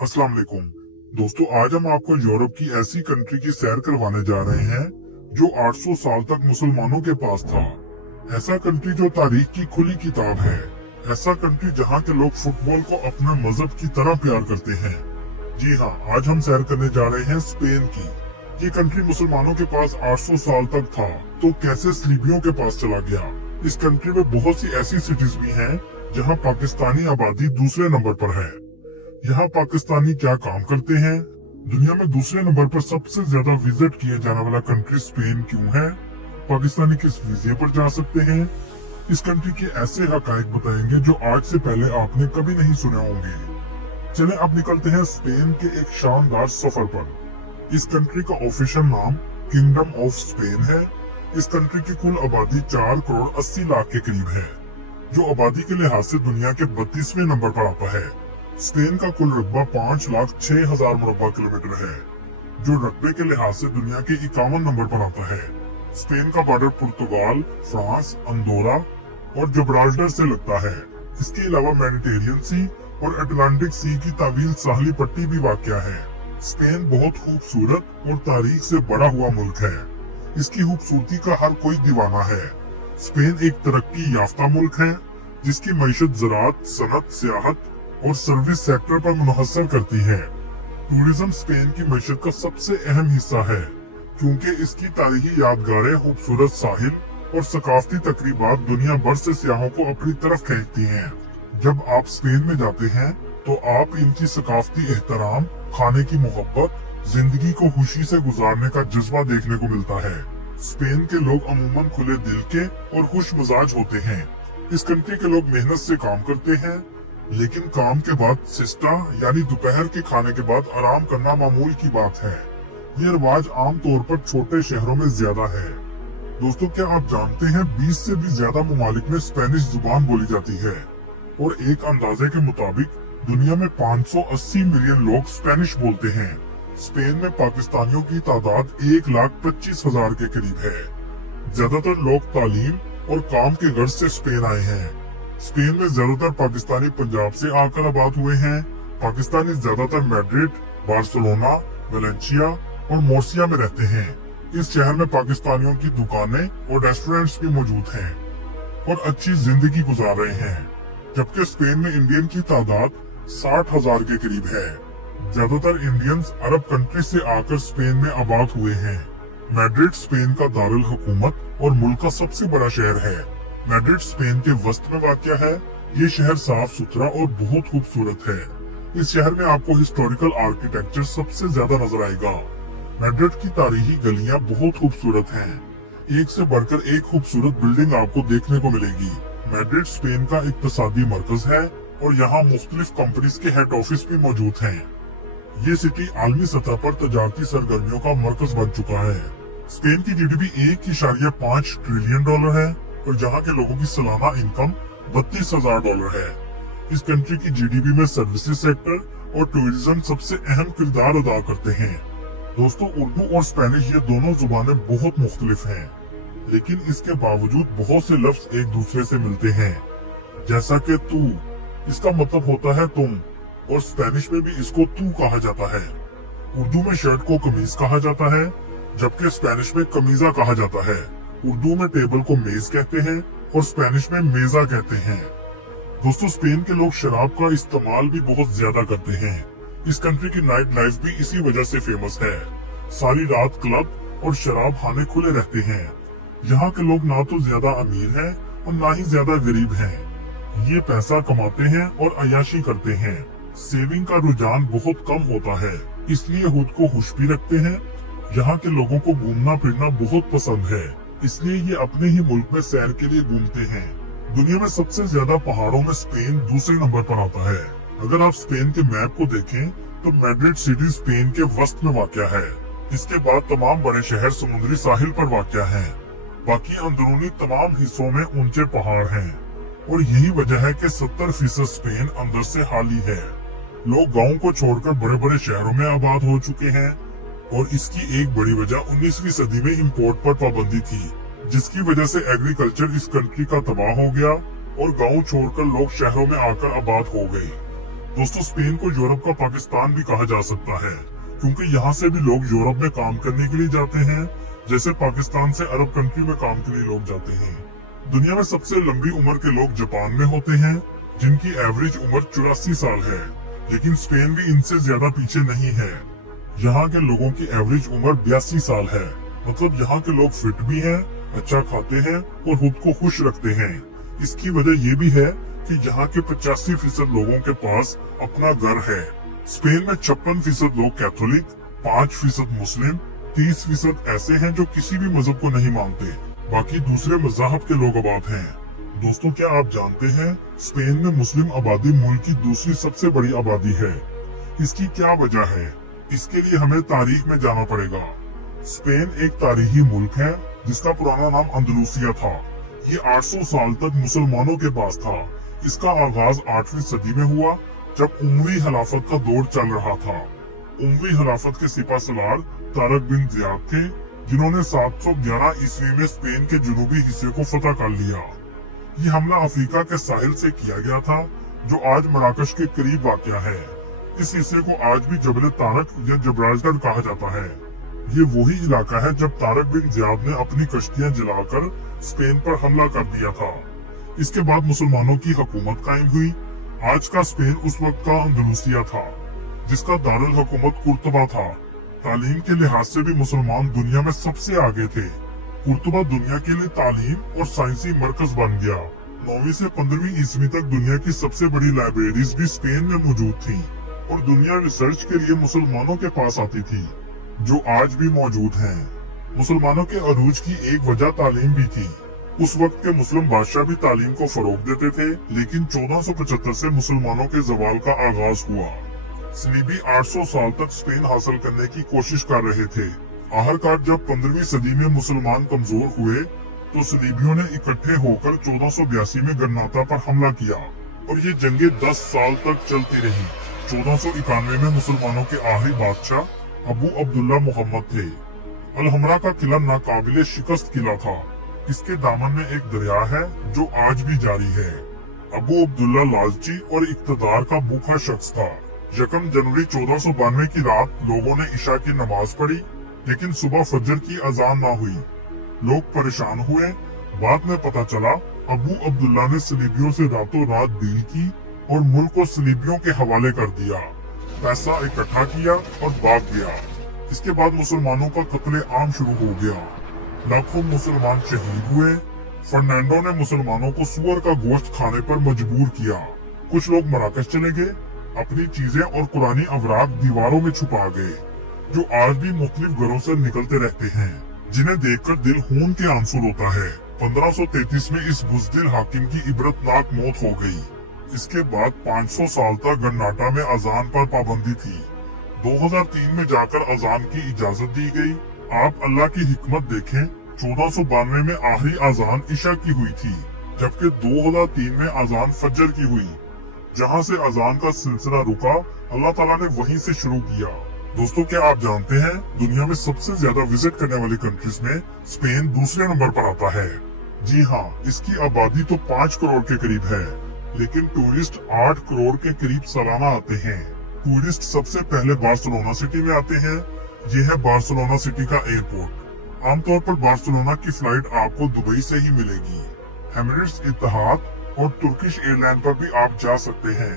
अस्सलाम वालेकुम। दोस्तों, आज हम आपको यूरोप की ऐसी कंट्री की सैर करवाने जा रहे हैं जो 800 साल तक मुसलमानों के पास था। ऐसा कंट्री जो तारीख की खुली किताब है। ऐसा कंट्री जहां के लोग फुटबॉल को अपने मजहब की तरह प्यार करते हैं। जी हाँ, आज हम सैर करने जा रहे हैं स्पेन की। ये कंट्री मुसलमानों के पास 800 साल तक था, तो कैसे सलीबियों के पास चला गया। इस कंट्री में बहुत सी ऐसी सिटीज भी हैं जहां पाकिस्तानी आबादी दूसरे नंबर पर है। यहाँ पाकिस्तानी क्या काम करते हैं, दुनिया में दूसरे नंबर पर सबसे ज्यादा विजिट किया जाने वाला कंट्री स्पेन क्यों है, पाकिस्तानी किस वीजे पर जा सकते हैं, इस कंट्री के ऐसे हकायक बताएंगे जो आज से पहले आपने कभी नहीं सुने होंगे। चले अब निकलते हैं स्पेन के एक शानदार सफर पर। इस कंट्री का ऑफिशियल नाम किंगडम ऑफ स्पेन है। इस कंट्री की कुल आबादी 4 करोड़ 80 लाख के करीब है, जो आबादी के लिहाज से दुनिया के 32वें नंबर पर आता है। स्पेन का कुल रकबा 5,06,000 मुरब्बा किलोमीटर है, जो रकबे के लिहाज से दुनिया के 51 नंबर पर आता है। स्पेन का बॉर्डर पुर्तगाल, फ्रांस, अंडोरा और जब्राल्टर से लगता है। इसके अलावा मेडिटेरियन सी और अटलांटिक सी की तावील साहली पट्टी भी वाक़या है। स्पेन बहुत खूबसूरत और तारीख से बड़ा हुआ मुल्क है। इसकी खूबसूरती का हर कोई दीवाना है। स्पेन एक तरक्की याफ्ता मुल्क है जिसकी मईशत ज़राअत, सनत, सियाहत और सर्विस सेक्टर पर मुनहसर करती है। टूरिज्म स्पेन की मईशत का सबसे अहम हिस्सा है, क्योंकि इसकी तारीखी यादगारें, खूबसूरत साहिल और सकाफती तकरीबात दुनिया भर से सियाहों को अपनी तरफ खींचती हैं। जब आप स्पेन में जाते हैं तो आप इनकी सकाफती एहतराम, खाने की मोहब्बत, जिंदगी को खुशी से गुजारने का जज्बा देखने को मिलता है। स्पेन के लोग अमूमन खुले दिल के और खुश मिजाज होते हैं। इस कंट्री के लोग मेहनत से काम करते हैं, लेकिन काम के बाद सिस्टा यानी दोपहर के खाने के बाद आराम करना मामूल की बात है। ये रिवाज आम तौर पर छोटे शहरों में ज्यादा है। दोस्तों, क्या आप जानते हैं 20 से भी ज्यादा ममालिक में स्पेनिश जुबान बोली जाती है और एक अंदाजे के मुताबिक दुनिया में 580 मिलियन लोग स्पेनिश बोलते हैं। स्पेन में पाकिस्तानियों की तादाद 1,25,000 के करीब है। ज्यादातर लोग तालीम और काम के गर्ज से स्पेन आए हैं। स्पेन में ज्यादातर पाकिस्तानी पंजाब से आकर आबाद हुए हैं। पाकिस्तानी ज्यादातर मैड्रिड, बार्सिलोना, वेलेंसिया और मोर्सिया में रहते हैं। इस शहर में पाकिस्तानियों की दुकानें और रेस्टोरेंट्स भी मौजूद हैं और अच्छी जिंदगी गुजार रहे हैं। जबकि स्पेन में इंडियन की तादाद 60,000 के करीब है। ज्यादातर इंडियंस अरब कंट्री से आकर स्पेन में आबाद हुए हैं। मैड्रिड स्पेन का दारुल हुकूमत और मुल्क का सबसे बड़ा शहर है। मैड्रिड स्पेन के वस्त में वाक़या है। ये शहर साफ सुथरा और बहुत खूबसूरत है। इस शहर में आपको हिस्टोरिकल आर्किटेक्चर सबसे ज्यादा नजर आएगा। मैड्रिड की तारीखी गलियां बहुत खूबसूरत हैं। एक से बढ़कर एक खूबसूरत बिल्डिंग आपको देखने को मिलेगी। मैड्रिड स्पेन का इक्तिसादी मरकज है और यहाँ मुख्तलिफ कंपनीज के हेड ऑफिस भी मौजूद हैं। ये सिटी आलमी सतह पर तजारती सरगर्मियों का मरकज बन चुका है। स्पेन की GDP 1.5 ट्रिलियन डॉलर है और यहाँ के लोगों की सालाना इनकम $32,000 है। इस कंट्री की GDP में सर्विसेज सेक्टर और टूरिज्म सबसे अहम किरदार अदा करते हैं। दोस्तों, उर्दू और स्पेनिश ये दोनों जुबानें बहुत मुख्तलिफ हैं, लेकिन इसके बावजूद बहुत से लफ्ज एक दूसरे से मिलते हैं। जैसा कि तू, इसका मतलब होता है तुम, और स्पेनिश में भी इसको तू कहा जाता है। उर्दू में शर्ट को कमीज कहा जाता है, जबकि स्पेनिश में कमीजा कहा जाता है। उर्दू में टेबल को मेज कहते हैं और स्पेनिश में मेजा कहते हैं। दोस्तों, स्पेन के लोग शराब का इस्तेमाल भी बहुत ज्यादा करते हैं। इस कंट्री की नाइट लाइफ भी इसी वजह से फेमस है। सारी रात क्लब और शराब खाने खुले रहते हैं। यहाँ के लोग ना तो ज्यादा अमीर हैं और ना ही ज्यादा गरीब हैं। ये पैसा कमाते हैं और अयाशी करते हैं। सेविंग का रुझान बहुत कम होता है, इसलिए खुद को खुश भी रखते हैं। यहाँ के लोगों को घूमना फिरना बहुत पसंद है, इसलिए ये अपने ही मुल्क में सैर के लिए घूमते हैं। दुनिया में सबसे ज्यादा पहाड़ों में स्पेन दूसरे नंबर पर आता है। अगर आप स्पेन के मैप को देखें तो मैड्रिड सिटी स्पेन के वस्त में वाक़या है। इसके बाद तमाम बड़े शहर समुद्री साहिल पर वाक़या हैं। बाकी अंदरूनी तमाम हिस्सों में ऊंचे पहाड़ हैं और यही वजह है कि 70% स्पेन अंदर से खाली है। लोग गाँव को छोड़कर बड़े बड़े शहरों में आबाद हो चुके हैं और इसकी एक बड़ी वजह 19वीं सदी में इंपोर्ट पर पाबंदी थी, जिसकी वजह से एग्रीकल्चर इस कंट्री का तबाह हो गया और गांव छोड़कर लोग शहरों में आकर आबाद हो गए। दोस्तों स्पेन को यूरोप का पाकिस्तान भी कहा जा सकता है, क्योंकि यहाँ से भी लोग यूरोप में काम करने के लिए जाते हैं, जैसे पाकिस्तान से अरब कंट्री में काम के लिए लोग जाते हैं। दुनिया में सबसे लंबी उम्र के लोग जापान में होते हैं, जिनकी एवरेज उम्र 84 साल है, लेकिन स्पेन भी इनसे ज्यादा पीछे नहीं है। यहाँ के लोगों की एवरेज उम्र 82 साल है। मतलब यहाँ के लोग फिट भी हैं, अच्छा खाते हैं और खुद को खुश रखते हैं। इसकी वजह ये भी है कि यहाँ के 85% लोगों के पास अपना घर है। स्पेन में 56% लोग कैथोलिक, 5% मुस्लिम, 30% ऐसे हैं जो किसी भी मजहब को नहीं मानते, बाकी दूसरे मज़हब के लोग आबाद हैं। दोस्तों क्या आप जानते हैं स्पेन में मुस्लिम आबादी मुल्क की दूसरी सबसे बड़ी आबादी है। इसकी क्या वजह है? इसके लिए हमें तारीख में जाना पड़ेगा। स्पेन एक तारीखी मुल्क है जिसका पुराना नाम अंदलूसिया था। ये 800 साल तक मुसलमानों के पास था। इसका आगाज 8वीं सदी में हुआ, जब उमवी खिलाफत का दौर चल रहा था। उमवी खिलाफत के सिपा सलार तारक बिन ज़ियाद थे, जिन्होंने 711 ईस्वी में स्पेन के जनूबी हिस्से को फतह कर लिया। ये हमला अफ्रीका के साहिल से किया गया था, जो आज मराकश के करीब वाक़या है। इस हिस्से को आज भी जबल तारक या जबराल्टर कहा जाता है। ये वही इलाका है जब तारक बिन ज़ियाद ने अपनी कश्तियां जलाकर स्पेन पर हमला कर दिया था। इसके बाद मुसलमानों की हुकूमत कायम हुई। आज का स्पेन उस वक्त का अंदलूसिया था, जिसका दारुल हुकूमत कुर्तबा था। तालीम के लिहाज से भी मुसलमान दुनिया में सबसे आगे थे। कुर्तबा दुनिया के लिए तालीम और साइंसी मरकज बन गया। 9वीं से 15वीं ईस्वी तक दुनिया की सबसे बड़ी लाइब्रेरीज भी स्पेन में मौजूद थी और दुनिया रिसर्च के लिए मुसलमानों के पास आती थी, जो आज भी मौजूद हैं। मुसलमानों के अरूज की एक वजह तालीम भी थी। उस वक्त के मुस्लिम बादशाह भी तालीम को फरोग देते थे, लेकिन 1475 से मुसलमानों के जवाल का आगाज हुआ। सलीबी 800 साल तक स्पेन हासिल करने की कोशिश कर रहे थे। आखिरकार जब 15वीं सदी में मुसलमान कमजोर हुए, तो सलीबियों ने इकट्ठे होकर 1482 में गरनाता पर हमला किया और ये जंगें 10 साल तक चलती रही। 1491 में मुसलमानों के आखिरी बादशाह अबू अब्दुल्ला मोहम्मद थे। अलहमरा का किला नाकाबिले शिकस्त किला था। इसके दामन में एक दरिया है जो आज भी जारी है। अबू अब्दुल्ला लालची और इक्तदार का भूखा शख्स था। यकम जनवरी 1492 की रात लोगों ने इशा की नमाज पढ़ी, लेकिन सुबह फजर की अजान ना हुई। लोग परेशान हुए। बाद में पता चला अबू अब्दुल्ला ने सलीबियों से रातों रात डील की और मुल्क को सलीबियों के हवाले कर दिया। पैसा इकट्ठा किया और भाग गया। इसके बाद मुसलमानों का कत्ले आम शुरू हो गया। लाखों मुसलमान शहीद हुए। फर्नांडो ने मुसलमानों को सुअर का गोश्त खाने पर मजबूर किया। कुछ लोग मराकश चले गए, अपनी चीजें और कुरानी अवराक दीवारों में छुपा गए, जो आज भी मुख्तलिफ घरों से निकलते रहते हैं, जिन्हें देखकर दिल खून के आंसू रोता है। 1533 में इस बुज़दिल हाकिम की इबरतनाक मौत हो गई। इसके बाद 500 साल तक गन्नाटा में अजान पर पाबंदी थी। 2003 में जाकर अजान की इजाजत दी गई। आप अल्लाह की हिकमत देखें, 1492 में आखिरी अजान इशा की हुई थी, जबकि 2003 में अजान फजर की हुई। जहां से अजान का सिलसिला रुका, अल्लाह ताला ने वहीं से शुरू किया। दोस्तों क्या आप जानते हैं दुनिया में सबसे ज्यादा विजिट करने वाली कंट्रीज में स्पेन दूसरे नंबर पर आता है। जी हाँ, इसकी आबादी तो 5 करोड़ के करीब है, लेकिन टूरिस्ट 8 करोड़ के करीब सालाना आते हैं। टूरिस्ट सबसे पहले बार्सिलोना सिटी में आते हैं। ये है बार्सिलोना सिटी का एयरपोर्ट। आमतौर पर बार्सिलोना की फ्लाइट आपको दुबई से ही मिलेगी। एमिरेट्स, इत्तेहाद और तुर्किश एयरलाइन पर भी आप जा सकते हैं।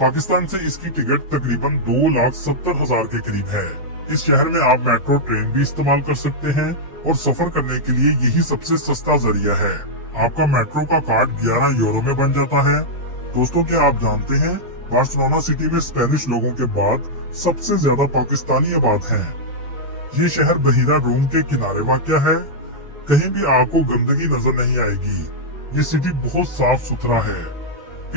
पाकिस्तान से इसकी टिकट तकरीबन 2,70,000 के करीब है। इस शहर में आप मेट्रो ट्रेन भी इस्तेमाल कर सकते हैं और सफर करने के लिए यही सबसे सस्ता जरिया है। आपका मेट्रो का कार्ड 11 यूरो में बन जाता है। दोस्तों क्या आप जानते हैं बार्सिलोना सिटी में स्पेनिश लोगों के बाद सबसे ज्यादा पाकिस्तानी आबाद हैं। ये शहर बहीरा रूम के किनारे वाक़या है। कहीं भी आपको गंदगी नजर नहीं आएगी। ये सिटी बहुत साफ सुथरा है।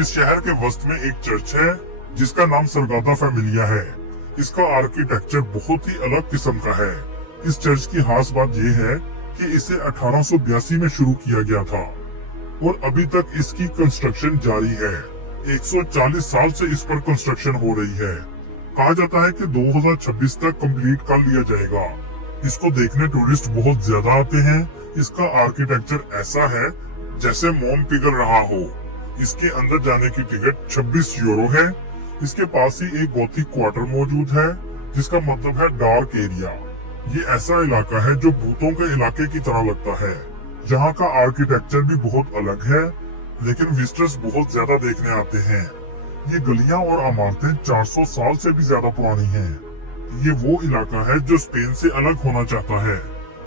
इस शहर के वस्त में एक चर्च है जिसका नाम सरगादा फैमिलिया है। इसका आर्किटेक्चर बहुत ही अलग किस्म का है। इस चर्च की खास बात यह है कि इसे 1882 में शुरू किया गया था और अभी तक इसकी कंस्ट्रक्शन जारी है। 140 साल से इस पर कंस्ट्रक्शन हो रही है। कहा जाता है कि 2026 तक कंप्लीट कर लिया जाएगा। इसको देखने टूरिस्ट बहुत ज्यादा आते हैं। इसका आर्किटेक्चर ऐसा है जैसे मोम पिघल रहा हो। इसके अंदर जाने की टिकट 26 यूरो है। इसके पास ही एक गॉथिक क्वार्टर मौजूद है, जिसका मतलब है डार्क एरिया। ये ऐसा इलाका है जो भूतों के इलाके की तरह लगता है। यहाँ का आर्किटेक्चर भी बहुत अलग है, लेकिन विजिटर्स बहुत ज्यादा देखने आते हैं। ये गलियां और इमारतें 400 साल से भी ज्यादा पुरानी हैं। ये वो इलाका है जो स्पेन से अलग होना चाहता है,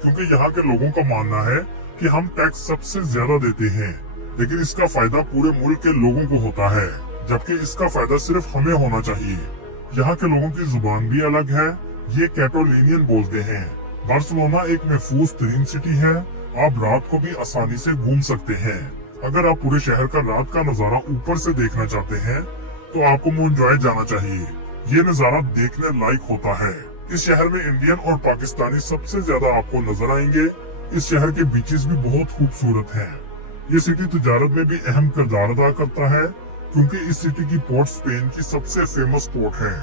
क्योंकि यहाँ के लोगों का मानना है कि हम टैक्स सबसे ज्यादा देते हैं, लेकिन इसका फायदा पूरे मुल्क के लोगों को होता है, जबकि इसका फायदा सिर्फ हमें होना चाहिए। यहाँ के लोगों की जुबान भी अलग है, ये कैटोलिनियन बोलते हैं। बार्सिलोना एक महफूज तरीन सिटी है, आप रात को भी आसानी से घूम सकते हैं। अगर आप पूरे शहर का रात का नजारा ऊपर से देखना चाहते हैं, तो आपको मोन्जॉय जाना चाहिए। ये नजारा देखने लायक होता है। इस शहर में इंडियन और पाकिस्तानी सबसे ज्यादा आपको नजर आएंगे। इस शहर के बीचेस भी बहुत खूबसूरत हैं। ये सिटी तिजारत में भी अहम किरदार अदा करता है, क्योंकि इस सिटी की पोर्ट स्पेन की सबसे फेमस पोर्ट है।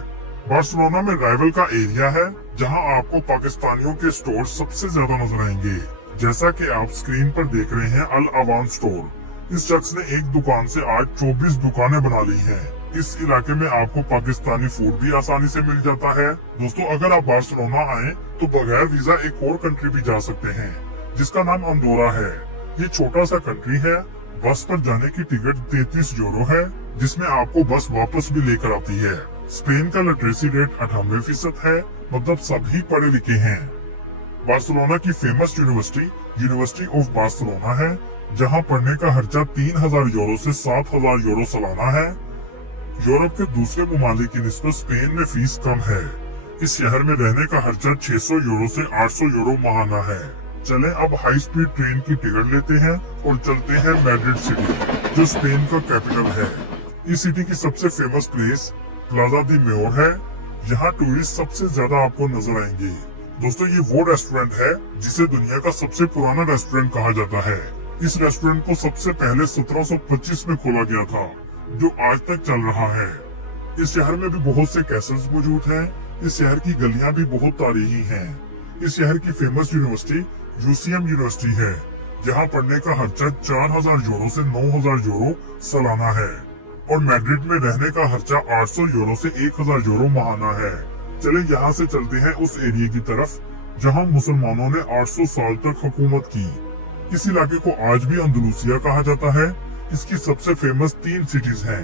बार्सिलोना में राइवल का एरिया है, जहां आपको पाकिस्तानियों के स्टोर सबसे ज्यादा नजर आएंगे, जैसा कि आप स्क्रीन पर देख रहे हैं अल अवान स्टोर। इस शख्स ने एक दुकान से आज 24 दुकानें बना ली हैं। इस इलाके में आपको पाकिस्तानी फूड भी आसानी से मिल जाता है। दोस्तों, अगर आप बार्सिलोना आए तो बगैर वीजा एक और कंट्री भी जा सकते हैं, जिसका नाम अंदोरा है। ये छोटा सा कंट्री है। बस पर जाने की टिकट 33 यूरो है, जिसमें आपको बस वापस भी लेकर आती है। स्पेन का लिटरेसी रेट 98% है, मतलब सभी पढ़े लिखे हैं। बार्सिलोना की फेमस यूनिवर्सिटी ऑफ बार्सिलोना है, जहां पढ़ने का खर्चा 3000 यूरो से 7000 यूरो सालाना है। यूरोप के दूसरे ममालिक की निस्बत स्पेन में फीस कम है। इस शहर में रहने का खर्चा 600 यूरो से 800 यूरो माहाना है। चलें अब हाई स्पीड ट्रेन की टिकट लेते हैं और चलते हैं मैड्रिड सिटी, जो स्पेन का कैपिटल है। इस सिटी की सबसे फेमस प्लेस प्लाजा दी मेयोर है। यहाँ टूरिस्ट सबसे ज्यादा आपको नजर आएंगे। दोस्तों, ये वो रेस्टोरेंट है जिसे दुनिया का सबसे पुराना रेस्टोरेंट कहा जाता है। इस रेस्टोरेंट को सबसे पहले 1725 में खोला गया था, जो आज तक चल रहा है। इस शहर में भी बहुत से कैसल्स मौजूद हैं। इस शहर की गलियां भी बहुत तारीखी हैं। इस शहर की फेमस यूनिवर्सिटी यूसीएम यूनिवर्सिटी है, जहां पढ़ने का खर्चा 4000 यूरो से 9000 यूरो सालाना है, और मैड्रिड में रहने का खर्चा 800 यूरो से 1000 यूरो माहाना है। चले यहाँ से चलते हैं उस एरिया की तरफ, जहां मुसलमानों ने 800 साल तक हुकूमत की। इस इलाके को आज भी अंदलूसिया कहा जाता है। इसकी सबसे फेमस 3 सिटीज हैं,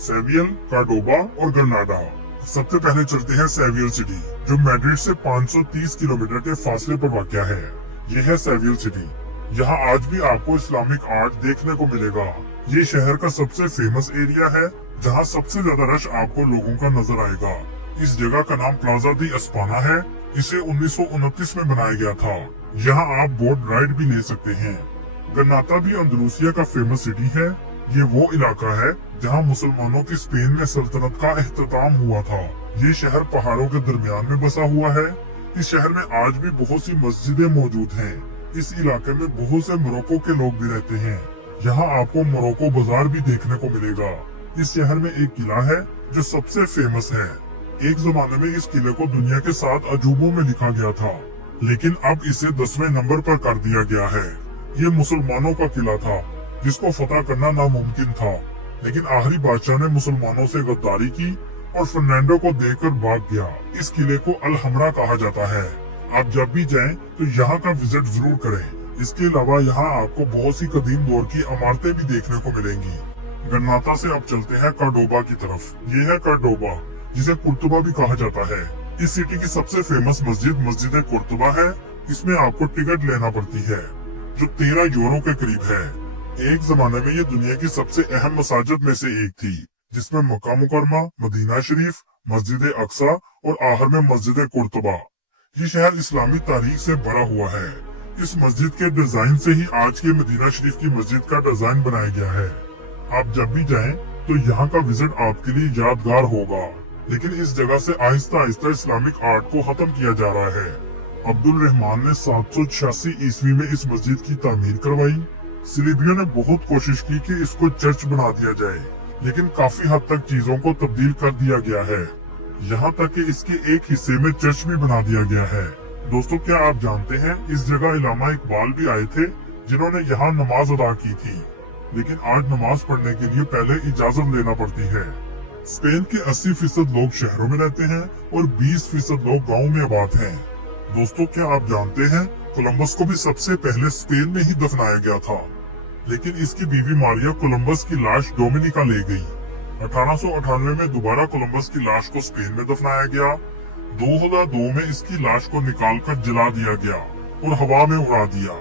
सेवियल, कार्डोबा और ग्रनाडा। सबसे पहले चलते हैं सेवियल सिटी, जो मैड्रिड से 530 किलोमीटर के फासले पर वाक़या है। यह है सेवियल सिटी। यहाँ आज भी आपको इस्लामिक आर्ट देखने को मिलेगा। ये शहर का सबसे फेमस एरिया है, जहाँ सबसे ज्यादा रश आपको लोगों का नजर आएगा। इस जगह का नाम प्लाजा दी एस्पाना है। इसे 1929 में बनाया गया था। यहाँ आप बोट राइड भी ले सकते हैं। गन्नाता भी अंदलूसिया का फेमस सिटी है। ये वो इलाका है जहाँ मुसलमानों की स्पेन में सल्तनत का इख्तिताम हुआ था। ये शहर पहाड़ों के दरमियान में बसा हुआ है। इस शहर में आज भी बहुत सी मस्जिदें मौजूद हैं। इस इलाके में बहुत से मोरक्को के लोग भी रहते हैं। यहाँ आपको मोरक्को बाजार भी देखने को मिलेगा। इस शहर में एक किला है जो सबसे फेमस है। एक जमाने में इस किले को दुनिया के 7 अजूबों में लिखा गया था, लेकिन अब इसे 10वें नंबर पर कर दिया गया है। ये मुसलमानों का किला था, जिसको फतह करना नामुमकिन था, लेकिन आखिरी बादशाह ने मुसलमानों से गद्दारी की और फर्नांडो को देकर भाग गया। इस किले को अल हमरा कहा जाता है। आप जब भी जाएं तो यहाँ का विजिट जरूर करें। इसके अलावा यहाँ आपको बहुत सी कदीम दौर की इमारतें भी देखने को मिलेंगी। गन्नाता से अब चलते हैं कार्डोबा की तरफ। ये है कार्डोबा, जिसे कुर्तुबा भी कहा जाता है। इस सिटी की सबसे फेमस मस्जिद कुर्तुबा है। इसमें आपको टिकट लेना पड़ती है, जो 13 यूरो के करीब है। एक जमाने में ये दुनिया की सबसे अहम मसाजिद में से एक थी, जिसमें मक्का मुकरमा, मदीना शरीफ, मस्जिद अक्सा और आखिर में मस्जिद कुर्तुबा। ये शहर इस्लामी तारीख से भरा हुआ है। इस मस्जिद के डिजाइन से ही आज के मदीना शरीफ की मस्जिद का डिजाइन बनाया गया है। आप जब भी जाएं तो यहाँ का विजिट आपके लिए यादगार होगा। लेकिन इस जगह से आहिस्ता आहिस्ता इस्लामिक आर्ट को खत्म किया जा रहा है। अब्दुल रहमान ने 786 ईस्वी में इस मस्जिद की तामीर करवाई। सिलिबियों ने बहुत कोशिश की कि इसको चर्च बना दिया जाए, लेकिन काफी हद तक चीजों को तब्दील कर दिया गया है। यहाँ तक कि इसके एक हिस्से में चर्च भी बना दिया गया है। दोस्तों, क्या आप जानते हैं इस जगह इल्लामा इकबाल भी आए थे, जिन्होंने यहाँ नमाज अदा की थी। लेकिन आज नमाज पढ़ने के लिए पहले इजाजत लेना पड़ती है। स्पेन के 80% लोग शहरों में रहते हैं और 20% लोग गाँव में आबाद हैं। दोस्तों, क्या आप जानते हैं कोलंबस को भी सबसे पहले स्पेन में ही दफनाया गया था, लेकिन इसकी बीवी मारिया कोलंबस की लाश डोमिनिका ले गई। 1898 में दोबारा कोलंबस की लाश को स्पेन में दफनाया गया। 2002 में इसकी लाश को निकालकर जला दिया गया और हवा में उड़ा दिया।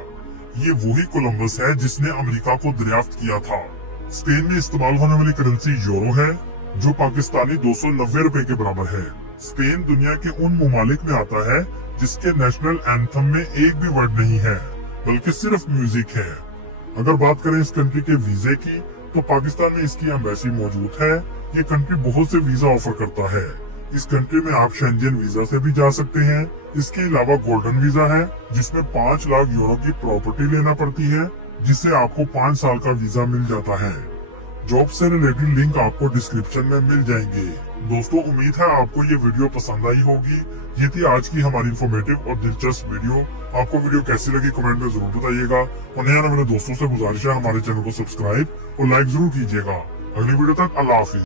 ये वही कोलंबस है जिसने अमेरिका को दरियाफ्त किया था। स्पेन में इस्तेमाल होने वाली करेंसी यूरो है, जो पाकिस्तानी 290 रुपए के बराबर है। स्पेन दुनिया के उन ममालिक में आता है जिसके नेशनल एंथम में एक भी वर्ड नहीं है, बल्कि सिर्फ म्यूजिक है। अगर बात करें इस कंट्री के वीजे की, तो पाकिस्तान में इसकी एम्बेसी मौजूद है। ये कंट्री बहुत से वीजा ऑफर करता है। इस कंट्री में आप शेंजन वीजा से भी जा सकते हैं। इसके अलावा गोल्डन वीजा है, जिसमें 5 लाख यूरो की प्रॉपर्टी लेना पड़ती है, जिससे आपको 5 साल का वीजा मिल जाता है। जॉब से रिलेटेड लिंक आपको डिस्क्रिप्शन में मिल जाएंगे। दोस्तों, उम्मीद है आपको ये वीडियो पसंद आई होगी। ये थी आज की हमारी इंफॉर्मेटिव और दिलचस्प वीडियो। आपको वीडियो कैसी लगी कमेंट में जरूर बताइएगा और नया मेरे दोस्तों से गुजारिश है हमारे चैनल को सब्सक्राइब और लाइक जरूर कीजिएगा। अगली वीडियो तक अल्लाह हाफिज।